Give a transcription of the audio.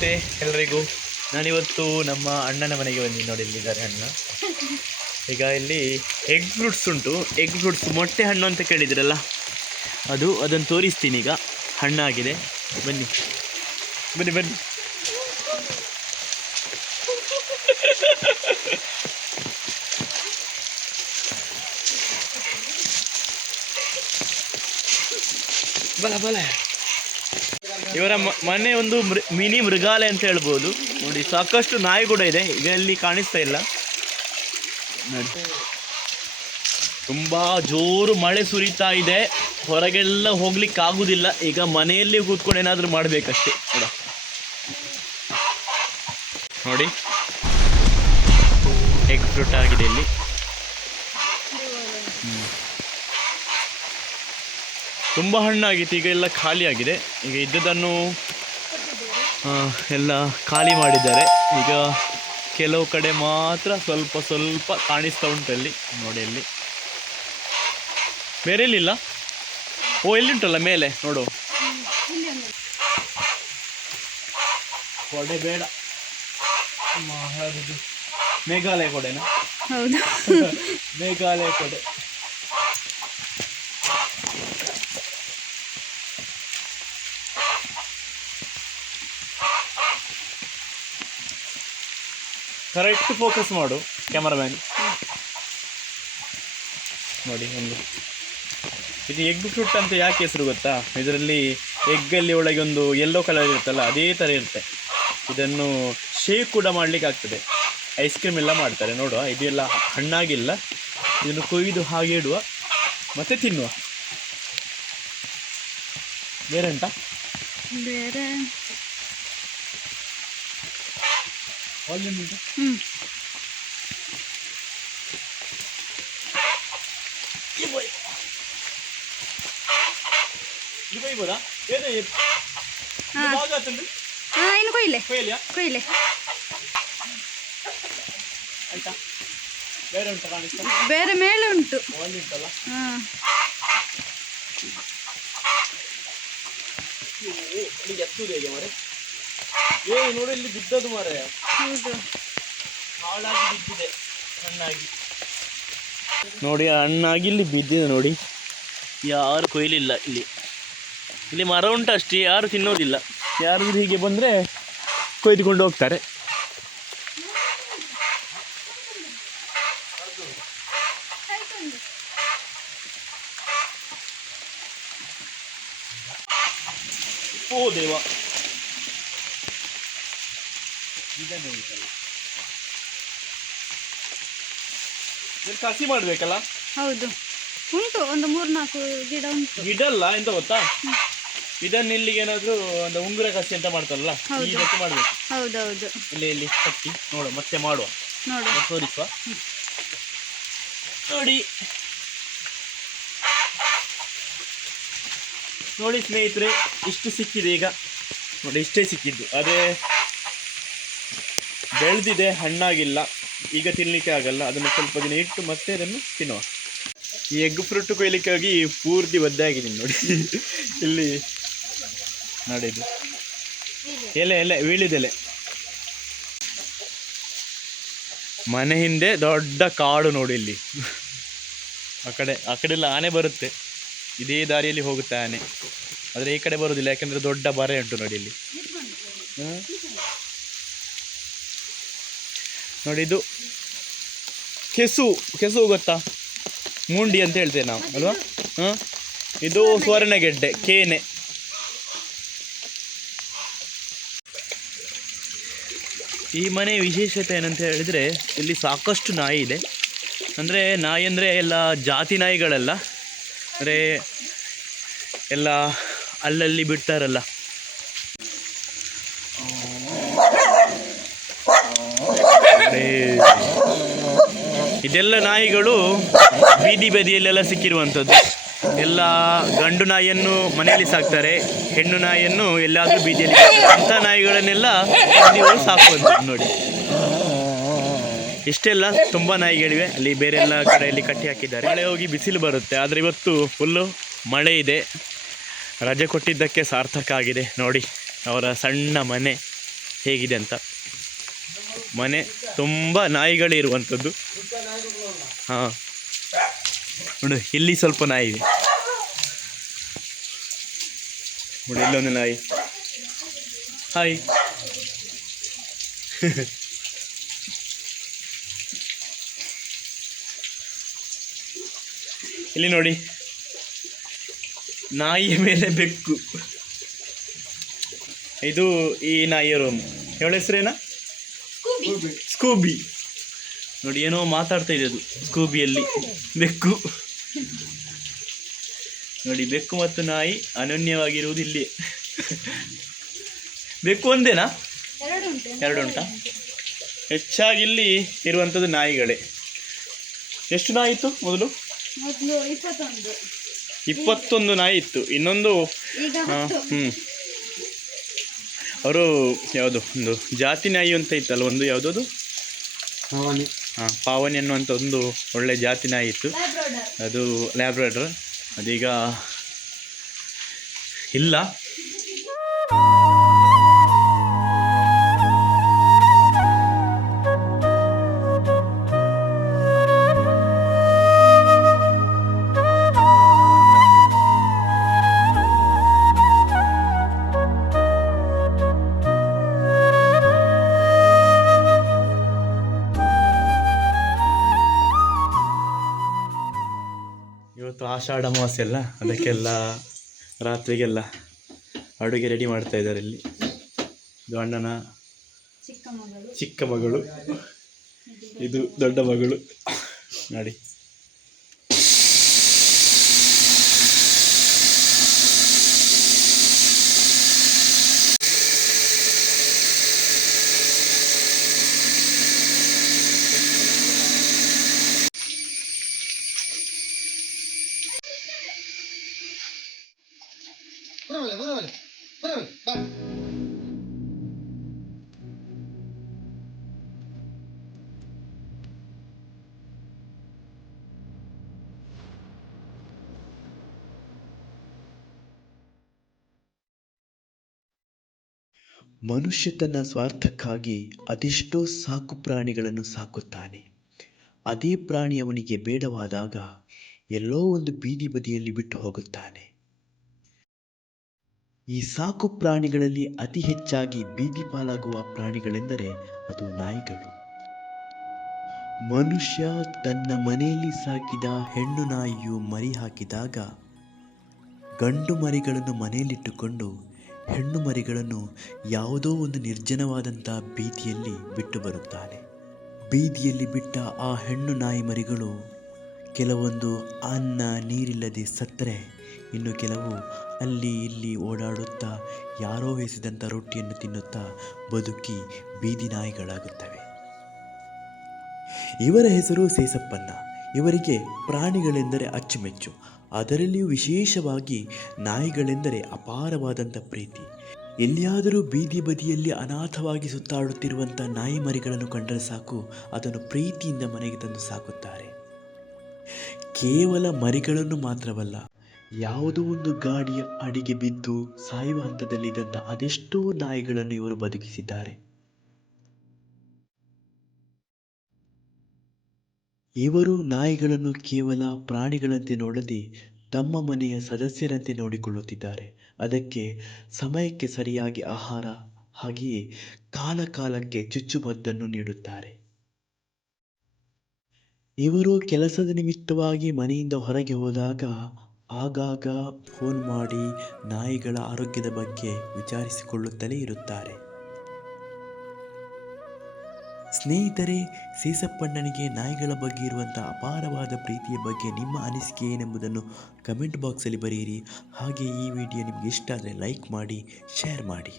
ನಮಸ್ತೆ ಎಲ್ಲರಿಗೂ. ನಾನಿವತ್ತು ನಮ್ಮ ಅಣ್ಣನ ಮನೆಗೆ ಬಂದಿದ್ದೀನಿ. ನೋಡಿ, ಇಲ್ಲಿದ್ದಾರೆ ಅಣ್ಣ. ಈಗ ಇಲ್ಲಿ ಎಗ್ ಫ್ರೂಟ್ಸ್ ಉಂಟು. ಎಗ್ ಫ್ರೂಟ್ಸ್ ಮೊಟ್ಟೆ ಹಣ್ಣು ಅಂತ ಕೇಳಿದ್ರಲ್ಲ, ಅದನ್ನು ತೋರಿಸ್ತೀನಿ. ಈಗ ಹಣ್ಣಾಗಿದೆ. ಬನ್ನಿ ಬನ್ನಿ ಬನ್ನಿ. ಬಲ ಬಲ. ಇವರ ಮನೆ ಒಂದು ಮಿನಿ ಮೃಗಾಲಯ ಅಂತ ಹೇಳ್ಬೋದು. ನೋಡಿ, ಸಾಕಷ್ಟು ನಾಯಿ ಕೂಡ ಇದೆ. ಈಗ ಇಲ್ಲಿ ಕಾಣಿಸ್ತಾ ಇಲ್ಲ ನೋಡಿ. ತುಂಬ ಜೋರು ಮಳೆ ಸುರಿತಾ ಇದೆ. ಹೊರಗೆಲ್ಲ ಹೋಗ್ಲಿಕ್ಕೆ ಆಗುದಿಲ್ಲ. ಈಗ ಮನೆಯಲ್ಲಿ ಕೂತ್ಕೊಂಡು ಏನಾದರೂ ಮಾಡಬೇಕಷ್ಟೇ. ನೋಡಿ, ಎಗ್ ಫ್ರೂಟ್ ಆಗಿದೆ ಇಲ್ಲಿ. ತುಂಬ ಹಣ್ಣಾಗಿತ್ತು. ಈಗ ಎಲ್ಲ ಖಾಲಿ ಆಗಿದೆ. ಈಗ ಇದ್ದದನ್ನು ಎಲ್ಲ ಖಾಲಿ ಮಾಡಿದ್ದಾರೆ. ಈಗ ಕೆಲವು ಕಡೆ ಮಾತ್ರ ಸ್ವಲ್ಪ ಸ್ವಲ್ಪ ಕಾಣಿಸ್ತಾ ಉಂಟಲ್ಲಿ. ನೋಡಿ, ಅಲ್ಲಿ ಬೇರೆ ಎಲ್ಲಿಲ್ಲ. ಓ, ಎಲ್ಲಿಂಟಲ್ಲ ಮೇಲೆ ನೋಡು. ಕೊಡೆ ಬೇಡ, ಮೇಘಾಲಯ ಕೊಡೆನಾ? ಹೌದು, ಮೇಘಾಲಯ ಕೊಡೆ. ಕರೆಕ್ಟ್ ಫೋಕಸ್ ಮಾಡು ಕ್ಯಾಮರಾಮ್ಯಾನ್. ನೋಡಿ, ಇದು ಎಗ್ ಫ್ರೂಟ್ ಅಂತ ಯಾಕೆ ಹೆಸರು ಗೊತ್ತಾ? ಇದರಲ್ಲಿ ಎಗ್ಗಲ್ಲಿ ಒಳಗೆ ಒಂದು ಯೆಲ್ಲೋ ಕಲರ್ ಇರುತ್ತಲ್ಲ, ಅದೇ ಥರ ಇರುತ್ತೆ. ಇದನ್ನು ಶೇಕ್ ಕೂಡ ಮಾಡಲಿಕ್ಕೆ ಆಗ್ತದೆ. ಐಸ್ ಕ್ರೀಮ್ ಎಲ್ಲ ಮಾಡ್ತಾರೆ. ನೋಡುವ, ಇದೆಲ್ಲ ಹಣ್ಣಾಗಿಲ್ಲ. ಇದನ್ನು ಕೊಯ್ದು ಹಾಗೆ ಇಡುವ, ಮತ್ತೆ ತಿನ್ನುವ. ಬೇರೆ ಉಂಟಾ? ಬೇರೆ ವಾಲ್ಯೂಮ್ ಉಂಟಾ? ಇನ್ನು ಕೊಯ್ಲೆ ಕೊಯ್ಲೆ. ಆಯ್ತಾ? ಬೇರೆ ಉಂಟಾ ಕಾಣಿಸ್ತಾ? ಬೇರೆ ಮೇಲೆ ಉಂಟು. ಅಲ್ಲಿ ಉಂಟಲ್ಲ. ಎತ್ತುದು ಹೇಗೆ ಮಾರೆ? ನೋಡಿ, ಇಲ್ಲಿ ಬಿದ್ದದು ಮಾರೆ. ಹೌದು, ಹಾಳಾಗಿ ಬಿದ್ದಿದೆ ಹಣ್ಣಾಗಿ. ನೋಡಿ, ಹಣ್ಣಾಗಿ ಇಲ್ಲಿ ಬಿದ್ದಿದೆ ನೋಡಿ. ಯಾರು ಕೊಯ್ಲಿಲ್ಲ. ಇಲ್ಲಿ ಮರ ಉಂಟು ಅಷ್ಟೇ, ಯಾರು ತಿನ್ನೋದಿಲ್ಲ. ಯಾರು ಹೀಗೆ ಬಂದರೆ ಕೊಯ್ದುಕೊಂಡು ಹೋಗ್ತಾರೆ. ಓ ದೇವ, ಕಸಿ ಮಾಡ್ಬೇಕಲ್ಲ? ಹೌದು, ಉಂಟು. ಒಂದು 3-4 ಗಿಡ ಉಂಟು. ಗಿಡ ಅಲ್ಲ, ಎಂತ ಗೊತ್ತಾ? ಇದನ್ನ ಇಲ್ಲಿಗೆ ಏನಾದ್ರು ಒಂದು ಉಂಗುರ ಕಸಿ ಅಂತ ಮಾಡ್ತಾರಲ್ಲ, ಇದಕ್ಕೆ ಮಾಡ್ಬೇಕು. ಹೌದೌದು. ಇಲ್ಲಿ ಕಟ್ಟಿ ನೋಡು, ಮತ್ತೆ ಮಾಡುವ. ನೋಡು, ತೋರಿಸುವ. ನೋಡಿ ಸ್ನೇಹಿತರೆ, ಇಷ್ಟು ಸಿಕ್ಕಿದೆ ಈಗ. ನೋಡಿ, ಇಷ್ಟೇ ಸಿಕ್ಕಿದ್ದು. ಅದೇ ಬೆಳೆದಿದೆ, ಹಣ್ಣಾಗಿಲ್ಲ. ಈಗ ತಿನ್ನಲಿಕ್ಕೆ ಆಗಲ್ಲ. ಅದನ್ನು ಸ್ವಲ್ಪ ದಿನ ಇಟ್ಟು ಮತ್ತೆ ಅದನ್ನು ತಿನ್ನುವ. ಈ ಎಗ್ ಫ್ರೂಟ್ ಕೊಯ್ಲಿಕ್ಕಾಗಿ ಪೂರ್ತಿ ಒದ್ದೆ ಆಗಿದ್ದೀನಿ ನೋಡಿ. ಇಲ್ಲಿ ನೋಡಿದ್ದು ಎಲೆ ಬೀಳಿದೆಲೆ. ಮನೆ ಹಿಂದೆ ದೊಡ್ಡ ಕಾಡು ನೋಡಿ. ಇಲ್ಲಿ ಆ ಕಡೆ ಎಲ್ಲ ಆನೆ ಬರುತ್ತೆ. ಇದೇ ದಾರಿಯಲ್ಲಿ ಹೋಗುತ್ತೆ ಆನೆ. ಆದರೆ ಈ ಕಡೆ ಬರೋದಿಲ್ಲ, ಯಾಕೆಂದರೆ ದೊಡ್ಡ ಬರೆ ಉಂಟು ನೋಡಿ ಇಲ್ಲಿ. ನೋಡಿ, ಇದು ಕೆಸು ಗೊತ್ತಾ? ಮುಂಡಿ ಅಂತ ಹೇಳ್ತೇವೆ ನಾವು ಅಲ್ವಾ? ಇದು ಸ್ವರ್ಣಗೆಡ್ಡೆ, ಕೇನೆ. ಈ ಮನೆ ವಿಶೇಷತೆ ಏನಂತ ಹೇಳಿದರೆ, ಇಲ್ಲಿ ಸಾಕಷ್ಟು ನಾಯಿ ಇದೆ. ನಾಯಿ ಅಂದರೆ ಎಲ್ಲ ಜಾತಿ ನಾಯಿಗಳಲ್ಲ. ಅಂದರೆ ಎಲ್ಲ ಅಲ್ಲಲ್ಲಿ ಬಿಡ್ತಾರಲ್ಲ. ಇದೆಲ್ಲ ನಾಯಿಗಳು ಬೀದಿ ಬದಿಯಲ್ಲೆಲ್ಲ ಸಿಕ್ಕಿರುವಂಥದ್ದು. ಎಲ್ಲ ಗಂಡು ನಾಯಿಯನ್ನು ಮನೆಯಲ್ಲಿ ಸಾಕ್ತಾರೆ, ಹೆಣ್ಣು ನಾಯಿಯನ್ನು ಎಲ್ಲಾದರೂ ಬೀದಿಯಲ್ಲಿ. ಅಂಥ ನಾಯಿಗಳನ್ನೆಲ್ಲ ಇವರು ಸಾಕುವಂಥದ್ದು ನೋಡಿ. ಇಷ್ಟೆಲ್ಲ ತುಂಬ ನಾಯಿಗಳಿವೆ. ಅಲ್ಲಿ ಬೇರೆ ಎಲ್ಲ ಕಡೆಯಲ್ಲಿ ಕಟ್ಟಿ ಹಾಕಿದ್ದಾರೆ. ಮಳೆ ಹೋಗಿ ಬಿಸಿಲು ಬರುತ್ತೆ. ಆದರೆ ಇವತ್ತು ಫುಲ್ಲು ಮಳೆ ಇದೆ. ರಜೆ ಕೊಟ್ಟಿದ್ದಕ್ಕೆ ಸಾರ್ಥಕ ಆಗಿದೆ ನೋಡಿ. ಅವರ ಸಣ್ಣ ಮನೆ ಹೇಗಿದೆ ಅಂತ. ಮನೆ ತುಂಬ ನಾಯಿಗಳೇ ಇರುವಂಥದ್ದು. ಹಾಂ ನೋಡಿ, ಇಲ್ಲಿ ಸ್ವಲ್ಪ ನಾಯಿ ಇದೆ ನೋಡಿ, ಇಲ್ಲೊಂದು ನಾಯಿ. ಹಾಯ್. ಇಲ್ಲಿ ನೋಡಿ, ನಾಯಿಯ ಮೇಲೆ ಬೆಕ್ಕು. ಇದು ಈ ನಾಯಿಯ ರೂಮ್. ಹೇಳ ಹೆಸರೇನಾ? ಸ್ಕೂಬಿ. ನೋಡಿ, ಏನೋ ಮಾತಾಡ್ತಾ ಇದೆ ಅದು ಸ್ಕೂಬಿಯಲ್ಲಿ. ಬೆಕ್ಕು ನೋಡಿ, ಬೆಕ್ಕು ಮತ್ತು ನಾಯಿ ಅನನ್ಯವಾಗಿರುವುದು ಇಲ್ಲಿ. ಬೆಕ್ಕು ಒಂದೇನಾ? ಎರಡು ಉಂಟಾ? ಹೆಚ್ಚಾಗಿ ಇಲ್ಲಿ ಇರುವಂಥದ್ದು ನಾಯಿಗಳೇ. ಎಷ್ಟು ನಾಯಿ ಇತ್ತು ಮೊದಲು? 21 ನಾಯಿ ಇತ್ತು. ಇನ್ನೊಂದು ಅವರು ಯಾವುದು ಒಂದು ಜಾತಿ ನಾಯಿ ಅಂತ ಇತ್ತಲ್ಲ, ಒಂದು ಯಾವುದದು ಪಾವನಿ ಅನ್ನುವಂಥ ಒಂದು ಒಳ್ಳೆ ಜಾತಿ ನಾಯಿ ಇತ್ತು. ಅದು ಲ್ಯಾಬ್ರಾಡರ್. ಅದೀಗ ಇಲ್ಲ. ಇವತ್ತು ಆಷಾಢ ಅಮಾವಾಸ್ಯೆ ಅಲ್ಲ, ಅದಕ್ಕೆಲ್ಲ ರಾತ್ರಿಗೆಲ್ಲ ಅಡುಗೆ ರೆಡಿ ಮಾಡ್ತಾ ಇದ್ದಾರೆ. ಇಲ್ಲಿ ಇದು ಅಣ್ಣನ ಚಿಕ್ಕ ಮಗಳು, ಇದು ದೊಡ್ಡ ಮಗಳು ನೋಡಿ. ಮನುಷ್ಯ ತನ್ನ ಸ್ವಾರ್ಥಕ್ಕಾಗಿ ಅದೆಷ್ಟೋ ಸಾಕು ಪ್ರಾಣಿಗಳನ್ನು ಸಾಕುತ್ತಾನೆ. ಅದೇ ಪ್ರಾಣಿ ಅವನಿಗೆ ಬೇಡವಾದಾಗ ಎಲ್ಲೋ ಒಂದು ಬೀದಿ ಬದಿಯಲ್ಲಿ ಬಿಟ್ಟು ಹೋಗುತ್ತಾನೆ. ಈ ಸಾಕು ಪ್ರಾಣಿಗಳಲ್ಲಿ ಅತಿ ಹೆಚ್ಚಾಗಿ ಬೀದಿ ಪಾಲಾಗುವ ಪ್ರಾಣಿಗಳೆಂದರೆ ಅದು ನಾಯಿಗಳು. ಮನುಷ್ಯ ತನ್ನ ಮನೆಯಲ್ಲಿ ಸಾಕಿದ ಹೆಣ್ಣು ನಾಯಿಯು ಮರಿ ಹಾಕಿದಾಗ ಗಂಡು ಮರಿಗಳನ್ನು ಮನೆಯಲ್ಲಿಟ್ಟುಕೊಂಡು ಹೆಣ್ಣು ಮರಿಗಳನ್ನು ಯಾವುದೋ ಒಂದು ನಿರ್ಜನವಾದಂಥ ಬೀದಿಯಲ್ಲಿ ಬಿಟ್ಟು ಬರುತ್ತಾನೆ. ಬೀದಿಯಲ್ಲಿ ಬಿಟ್ಟ ಆ ಹೆಣ್ಣು ನಾಯಿ ಮರಿಗಳು ಕೆಲವೊಂದು ಅನ್ನ ನೀರಿಲ್ಲದೆ ಸತ್ತರೆ, ಇನ್ನು ಕೆಲವು ಅಲ್ಲಿ ಇಲ್ಲಿ ಓಡಾಡುತ್ತಾ ಯಾರೋ ಬೇಯಿಸಿದಂಥ ರೊಟ್ಟಿಯನ್ನು ತಿನ್ನುತ್ತಾ ಬದುಕಿ ಬೀದಿ ನಾಯಿಗಳಾಗುತ್ತವೆ. ಇವರ ಹೆಸರು ಸೇಸಪ್ಪಣ್ಣ. ಇವರಿಗೆ ಪ್ರಾಣಿಗಳೆಂದರೆ ಅಚ್ಚುಮೆಚ್ಚು. ಅದರಲ್ಲಿಯೂ ವಿಶೇಷವಾಗಿ ನಾಯಿಗಳೆಂದರೆ ಅಪಾರವಾದಂಥ ಪ್ರೀತಿ. ಎಲ್ಲಿಯಾದರೂ ಬೀದಿ ಬದಿಯಲ್ಲಿ ಅನಾಥವಾಗಿ ಸುತ್ತಾಡುತ್ತಿರುವಂಥ ನಾಯಿ ಮರಿಗಳನ್ನು ಕಂಡರೆ ಸಾಕು, ಅದನ್ನು ಪ್ರೀತಿಯಿಂದ ಮನೆಗೆ ತಂದು ಸಾಕುತ್ತಾರೆ. ಕೇವಲ ಮರಿಗಳನ್ನು ಮಾತ್ರವಲ್ಲ, ಯಾವುದೋ ಒಂದು ಗಾಡಿಯ ಅಡಿಗೆ ಬಿದ್ದು ಸಾಯುವ ಹಂತದಲ್ಲಿದ್ದಂಥ ಅದೆಷ್ಟೋ ನಾಯಿಗಳನ್ನು ಇವರು ಬದುಕಿಸಿದ್ದಾರೆ. ಇವರು ನಾಯಿಗಳನ್ನು ಕೇವಲ ಪ್ರಾಣಿಗಳಂತೆ ನೋಡದೆ ತಮ್ಮ ಮನೆಯ ಸದಸ್ಯರಂತೆ ನೋಡಿಕೊಳ್ಳುತ್ತಿದ್ದಾರೆ. ಅದಕ್ಕೆ ಸಮಯಕ್ಕೆ ಸರಿಯಾಗಿ ಆಹಾರ, ಹಾಗೆಯೇ ಕಾಲ ಕಾಲಕ್ಕೆ ಚುಚ್ಚುಮದ್ದನ್ನು ನೀಡುತ್ತಾರೆ. ಇವರು ಕೆಲಸದ ನಿಮಿತ್ತವಾಗಿ ಮನೆಯಿಂದ ಹೊರಗೆ ಹೋದಾಗ ಆಗಾಗ ಫೋನ್ ಮಾಡಿ ನಾಯಿಗಳ ಆರೋಗ್ಯದ ಬಗ್ಗೆ ವಿಚಾರಿಸಿಕೊಳ್ಳುತ್ತಲೇ ಇರುತ್ತಾರೆ. ಸ್ನೇಹಿತರೆ, ಸೇಸಪ್ಪಣ್ಣನಿಗೆ ನಾಯಿಗಳ ಬಗ್ಗೆ ಇರುವಂಥ ಅಪಾರವಾದ ಪ್ರೀತಿಯ ಬಗ್ಗೆ ನಿಮ್ಮ ಅನಿಸಿಕೆ ಏನೆಂಬುದನ್ನು ಕಮೆಂಟ್ ಬಾಕ್ಸಲ್ಲಿ ಬರೆಯಿರಿ. ಹಾಗೆ ಈ ವಿಡಿಯೋ ನಿಮಗೆ ಇಷ್ಟ ಆದರೆ ಲೈಕ್ ಮಾಡಿ, ಶೇರ್ ಮಾಡಿ.